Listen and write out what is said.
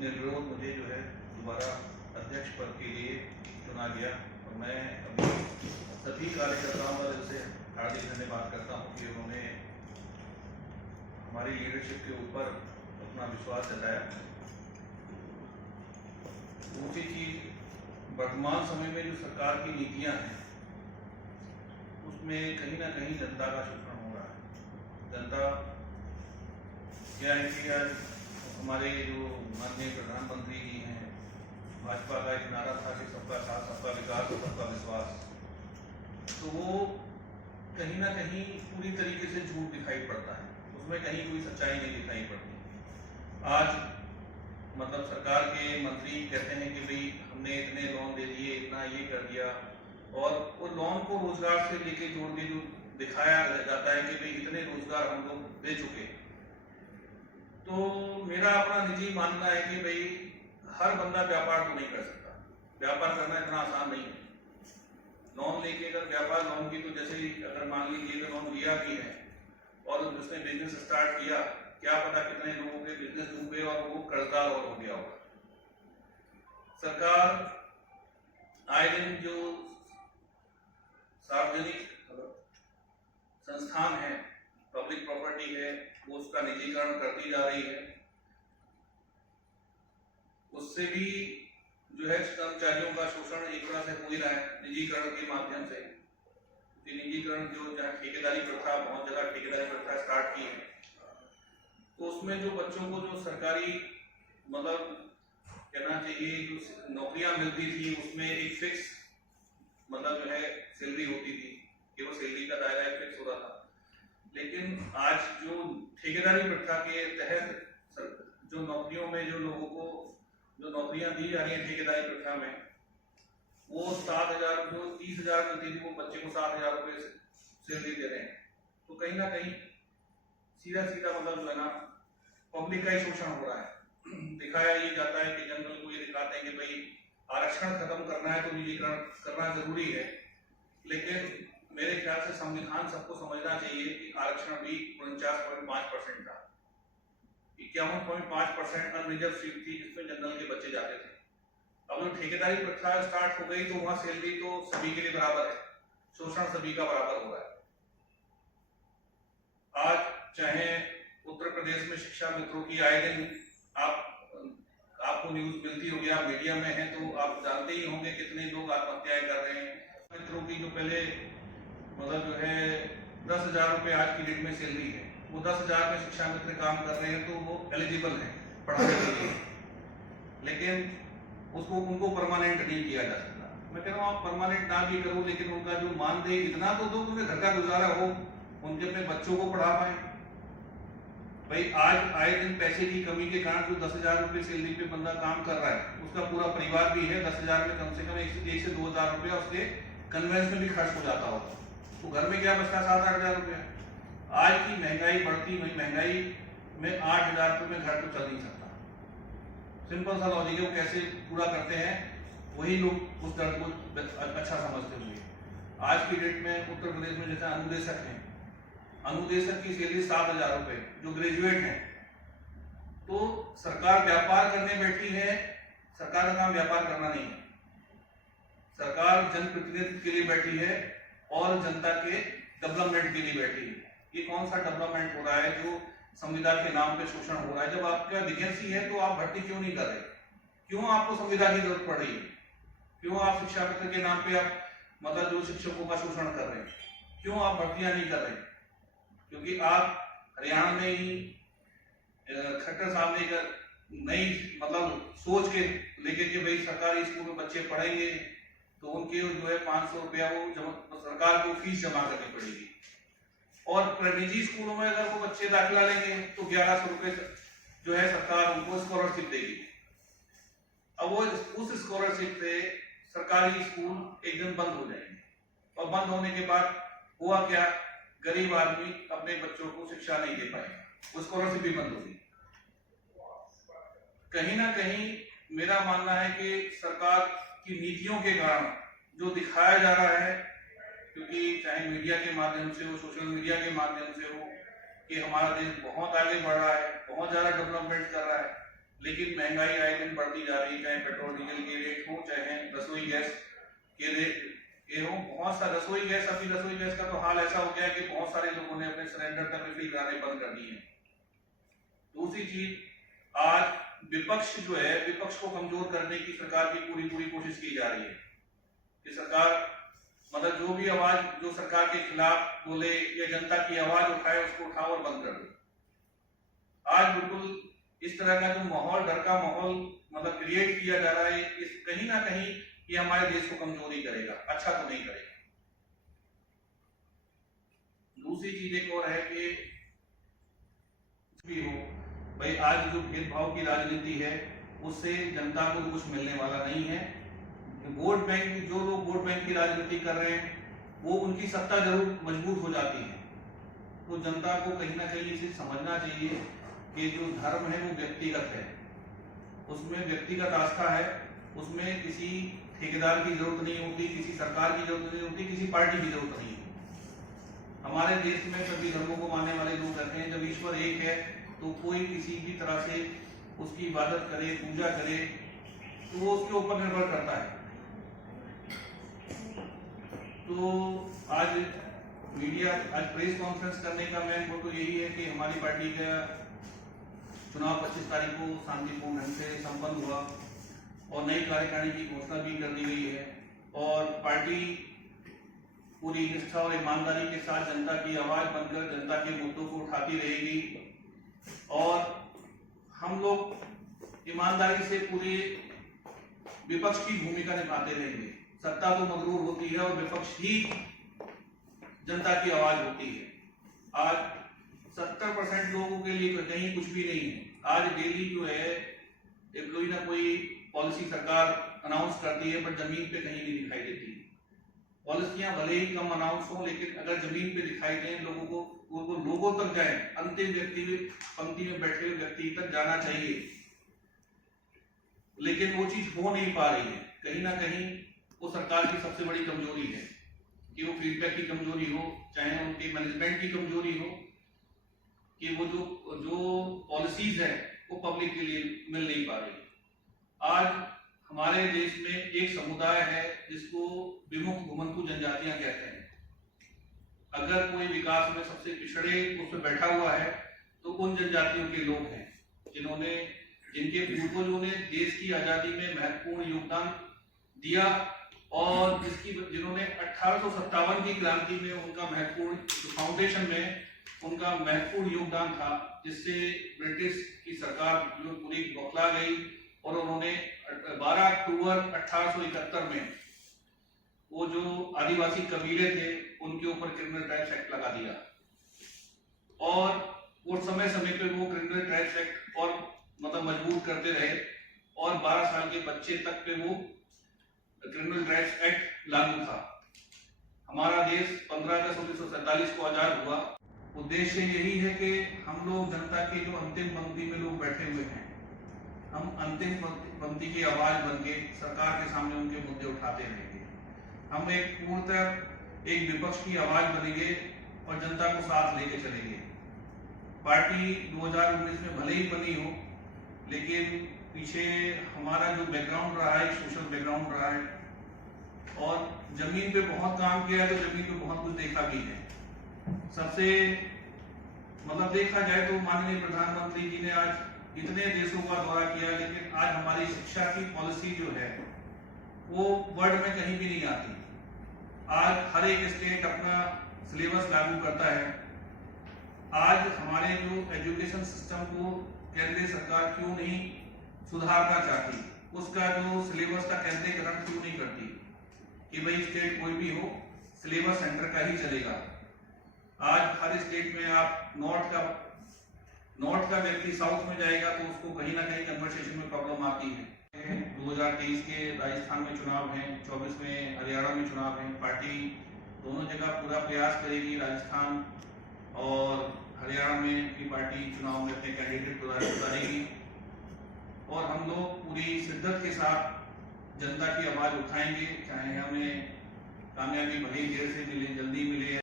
निर्विरोध मुझे जो है दोबारा अध्यक्ष पद के लिए चुना गया और मैं अभी सभी कार्यकर्ताओं का दिल से हार्दिक धन्यवाद करता हूँ कि उन्होंने हमारी लीडरशिप के ऊपर अपना विश्वास जताया। दूसरी चीज, वर्तमान समय में जो सरकार की नीतियां हैं उसमें कहीं ना कहीं जनता का शोषण हो रहा है। जनता क्या है कि आज हमारे जो माननीय प्रधानमंत्री जी हैं, भाजपा का एक नारा था कि सबका साथ, सबका विकास और सबका विश्वास, तो वो कहीं ना कहीं पूरी तरीके से झूठ दिखाई पड़ता है, उसमें कहीं कोई सच्चाई नहीं दिखाई पड़ती। आज मतलब सरकार के मंत्री कहते हैं कि भाई हमने इतने लोन दे दिए, इतना ये कर दिया, और वो लोन को रोजगार से लेके जोड़ के जो दिखाया जाता है कि भाई इतने रोजगार हम लोग दे चुके। तो मेरा अपना निजी मानना है कि भाई हर बंदा व्यापार तो नहीं कर सकता, व्यापार करना इतना आसान नहीं है। लोन लेके अगर व्यापार, लोन की तो जैसे ही अगर मान लीजिए कि लोन लिया भी है और उसने बिजनेस स्टार्ट किया, क्या पता कितने लोगों के बिजनेस डूबे और वो कर्जदार और हो गया होगा। सरकार आए दिन जो सार्वजनिक संस्थान है, पब्लिक प्रॉपर्टी है, वो उसका निजीकरण करती जा रही है। उससे भी जो है कर्मचारियों का शोषण एक तरह से हो ही रहा है निजीकरण के माध्यम से। निजीकरण जो जहाँ ठेकेदारी प्रथा, बहुत जगह ठेकेदारी प्रथा स्टार्ट की है, तो उसमें जो बच्चों को जो सरकारी मतलब कहना चाहिए जो नौकरियां मिलती थी उसमें एक फिक्स मतलब जो है सैलरी होती थी कि वो सैलरी का दायरा एक फिक्स हो रहा था। लेकिन आज जो ठेकेदारी प्रथा के तहत जो नौकरियों में जो लोगों को जो नौकरियां दी जा रही है ठेकेदारी प्रथा में, वो 7,000 जो 30,000 मिलती थी वो बच्चे को 7,000 रुपये सैलरी दे रहे हैं। तो कहीं ना कहीं सीधा सीधा मतलब जो है ना पब्लिक का ही शोषण हो रहा है। दिखाया ये जाता है कि जनरल को ये दिखाते हैं कि भाई आरक्षण खत्म करना है तो निजीकरण करना जरूरी है, लेकिन मेरे ख्याल से संविधान सबको समझना चाहिए कि आरक्षण भी 49.5% था, 51.5% अनरिजर्व सीट थी जिसमें जनरल के बच्चे जाते थे। अब जो ठेकेदारी प्रथा स्टार्ट हो गई तो वहां सैलरी तो सभी के लिए बराबर है, शोषण सभी का बराबर हो रहा है। आज चाहे उत्तर प्रदेश में शिक्षा मित्रों की आए दिन आपको न्यूज मिलती होगी, आप मीडिया में हैं तो आप जानते ही होंगे कितने लोग आत्महत्याएं कर रहे हैं। मित्रों की जो पहले मतलब जो है 10,000 रुपये आज की डेट में सैलरी है, वो 10,000 में शिक्षा मित्र काम कर रहे हैं तो वो एलिजिबल है पढ़ाने के लिए, लेकिन उसको उनको परमानेंट नहीं किया जा सकता। मैं कह रहा हूँ आप परमानेंट ना भी करो, लेकिन उनका जो मानदेय इतना तो दो उनके घर का गुजारा हो, उनके अपने बच्चों को पढ़ा पाए। भाई आज आए दिन पैसे की कमी के कारण जो 10,000 रुपये सैलरी पे बंदा काम कर रहा है, उसका पूरा परिवार भी है, 10,000 में कम से कम 1 से 2,000 रुपया उसके कन्वेंस में भी खर्च हो जाता होगा, तो घर में क्या बचता 7-8,000 रुपया। आज की महंगाई बढ़ती हुई महंगाई में 8,000 रुपये में घर तो चल नहीं सकता। सिंपल सा लॉजिक है, वो कैसे पूरा करते हैं वही लोग उस दर्द को अच्छा समझते हुए। आज की डेट में उत्तर प्रदेश में जैसे अनुदेशक हैं, अनुदेशक की सैलरी 7,000 रुपये जो ग्रेजुएट हैं। तो सरकार व्यापार करने बैठी है, सरकार का काम व्यापार करना नहीं है, सरकार जनप्रतिनिधित्व के लिए बैठी है और जनता के डेवलपमेंट के लिए बैठी है। ये कौन सा डेवलपमेंट हो रहा है जो संविधान के नाम पे शोषण हो रहा है? जब आपका वैकेंसी है तो आप भर्ती क्यों नहीं कर रहे? क्यों आपको संविधान की जरूरत पड़ रही है? क्यों आप शिक्षा मित्र के नाम पे आप मतलब जो शिक्षकों का शोषण कर रहे हैं? क्यों आप भर्तियां नहीं कर रहे? क्योंकि आप हरियाणा में ही खट्टर साहब ने एक नई मतलब सोच के लेके कि भाई सरकारी स्कूल में बच्चे पढ़ेंगे तो उनके जो है 500 रुपया वो सरकार को फीस जमा करनी पड़ेगी, और निजी स्कूलों में अगर वो बच्चे दाखिला लेंगे तो 1,100 रुपये जो है सरकार उनको स्कॉलरशिप देगी। अब वो उस स्कॉलरशिप से सरकारी स्कूल एक दिन बंद हो जाएंगे, और बंद होने के बाद हुआ क्या, गरीब आदमी अपने बच्चों को शिक्षा नहीं दे पाएगा, वो स्कॉलरशिप भी बंद होगी। कहीं ना कहीं मेरा मानना है कि सरकार की नीतियों के कारण जो दिखाया जा रहा है, क्योंकि चाहे मीडिया के माध्यम से हो, सोशल मीडिया के माध्यम से हो, कि हमारा देश बहुत आगे बढ़ रहा है, बहुत ज्यादा डेवलपमेंट कर रहा है, लेकिन महंगाई आए दिन बढ़ती जा रही है, चाहे पेट्रोल डीजल के रेट हो, चाहे रसोई गैस के रेट ये हो। बहुत सा रसोई गैस का तो हाल ऐसा हो गया कि बहुत सारे लोगों ने अपने सिलेंडर तक रिफिल कराने बंद कर दिए। दूसरी चीज, आज विपक्ष जो है, विपक्ष को कमजोर करने की सरकार की पूरी कोशिश की जा रही है कि सरकार मतलब जो भी आवाज जो सरकार के खिलाफ बोले या जनता की आवाज उठाए उसको उठाओ और बंद कर दो। आज बिल्कुल इस तरह का जो माहौल, डर का माहौल मतलब क्रिएट किया जा रहा है, इस कहीं ना कहीं ये हमारे देश को कमजोरी करेगा, अच्छा तो नहीं करेगा। दूसरी चीज एक और है कि भी हो भाई, आज जो भेदभाव की राजनीति है उससे जनता को कुछ मिलने वाला नहीं है। वोट बैंक, जो लोग वोट बैंक की राजनीति कर रहे हैं वो उनकी सत्ता जरूर मजबूत हो जाती है। तो जनता को कहीं ना कहीं इसे समझना चाहिए कि जो धर्म है वो व्यक्तिगत है, उसमें व्यक्तिगत आस्था है, उसमें किसी ठेकेदार की जरूरत नहीं होती, किसी सरकार की जरूरत नहीं होती, किसी पार्टी की जरूरत नहीं है। हमारे देश में सभी धर्मों को मानने वाले लोग रहते हैं। जब ईश्वर एक है तो कोई किसी भी तरह से उसकी इबादत करे, पूजा करे, तो वो उसके ऊपर निर्भर करता है। तो आज मीडिया, आज प्रेस कॉन्फ्रेंस करने का मेन मोटो यही है कि हमारी पार्टी का चुनाव 25 तारीख को शांतिपूर्ण ढंग से संपन्न हुआ और नई कार्यकारिणी की घोषणा भी कर दी गई है और पार्टी पूरी निष्ठा और ईमानदारी के साथ जनता की आवाज बनकर जनता के मुद्दों को उठाती रहेगी और हम लोग ईमानदारी से पूरे विपक्ष की भूमिका निभाते रहेंगे। सत्ता तो मगरूर होती है और विपक्ष ही जनता की आवाज होती है। आज 70% लोगों के लिए कहीं कुछ भी नहीं है। आज डेली जो है कोई ना कोई पॉलिसी सरकार अनाउंस करती है पर जमीन पे कहीं नहीं दिखाई देती। पॉलिसियां भले ही कम अनाउंस हो लेकिन अगर जमीन पे दिखाई दें, लोगों को लोगों तक जाए, अंतिम व्यक्ति पंक्ति में बैठे हुए व्यक्ति तक जाना चाहिए, लेकिन वो चीज हो नहीं पा रही है। कहीं ना कहीं वो सरकार की सबसे बड़ी कमजोरी है कि वो फीडबैक की कमजोरी हो, चाहे उनके मैनेजमेंट की कमजोरी हो, कि वो जो पॉलिसीज है वो पब्लिक के लिए मिल नहीं पा रही। आज हमारे देश में एक समुदाय है जिसको विमुख घुमंतु जनजातियां कहते हैं। अगर कोई विकास में सबसे पिछड़े उस पर बैठा हुआ है तो उन जनजातियों के लोग हैं जिनके पूर्वजों ने देश की आजादी में महत्वपूर्ण योगदान दिया और जिन्होंने 1857 की क्रांति में उनका महत्वपूर्ण फाउंडेशन में उनका महत्वपूर्ण योगदान था, जिससे ब्रिटिश की सरकार जो पूरी बौखला गई और उन्होंने 12 अक्टूबर 1871 में वो जो आदिवासी कबीले थे उनके ऊपर क्रिमिनल ट्राइब्स एक्ट लगा दिया और वो समय पे वो क्रिमिनल ट्राइब्स एक्ट और मतलब मजबूर करते रहे और 12 साल के बच्चे तक पे वो क्रिमिनल ट्राइब्स एक्ट लागू था। हमारा देश 15 अगस्त 1947 को आजाद हुआ। उद्देश्य यही है कि हम लोग जनता के जो अंतिम पंक्ति में लोग बैठे हुए हैं, हम अंतिम पंक्ति की आवाज बनके सरकार के सामने उनके मुद्दे उठाते रहेंगे। हम एक पूर्णतः एक विपक्ष की आवाज बनेंगे और जनता को साथ लेके चलेंगे। पार्टी 2019 में भले ही बनी हो लेकिन पीछे हमारा जो बैकग्राउंड रहा है, सोशल बैकग्राउंड रहा है और जमीन पे बहुत काम किया है, तो जमीन पे बहुत कुछ देखा भी है। सबसे मतलब देखा जाए तो माननीय प्रधानमंत्री जी ने आज इतने देशों का दौरा किया, लेकिन आज हमारी शिक्षा की पॉलिसी जो है वो वर्ल्ड में कहीं भी नहीं आती। आज हर एक स्टेट अपना सिलेबस लागू करता है। आज हमारे जो एजुकेशन सिस्टम को केंद्रीय सरकार क्यों नहीं सुधारना चाहती, उसका जो सिलेबस का केंद्रीकरण क्यों नहीं करती कि भाई स्टेट कोई भी हो सिलेबस सेंटर का ही चलेगा। आज हर स्टेट में आप नॉर्थ का व्यक्ति साउथ में जाएगा तो उसको कहीं ना कहीं कन्वर्सेशन में प्रॉब्लम आती है। 2023 के राजस्थान में चुनाव हैं, 24 में हरियाणा में चुनाव हैं। पार्टी दोनों जगह पूरा प्रयास करेगी। राजस्थान और हरियाणा में भी पार्टी चुनाव में अपने कैंडिडेट उतारेगी और हम लोग पूरी शिद्दत के साथ जनता की आवाज उठाएंगे, चाहे हमें कामयाबी भले देर से मिले, जल्दी मिले।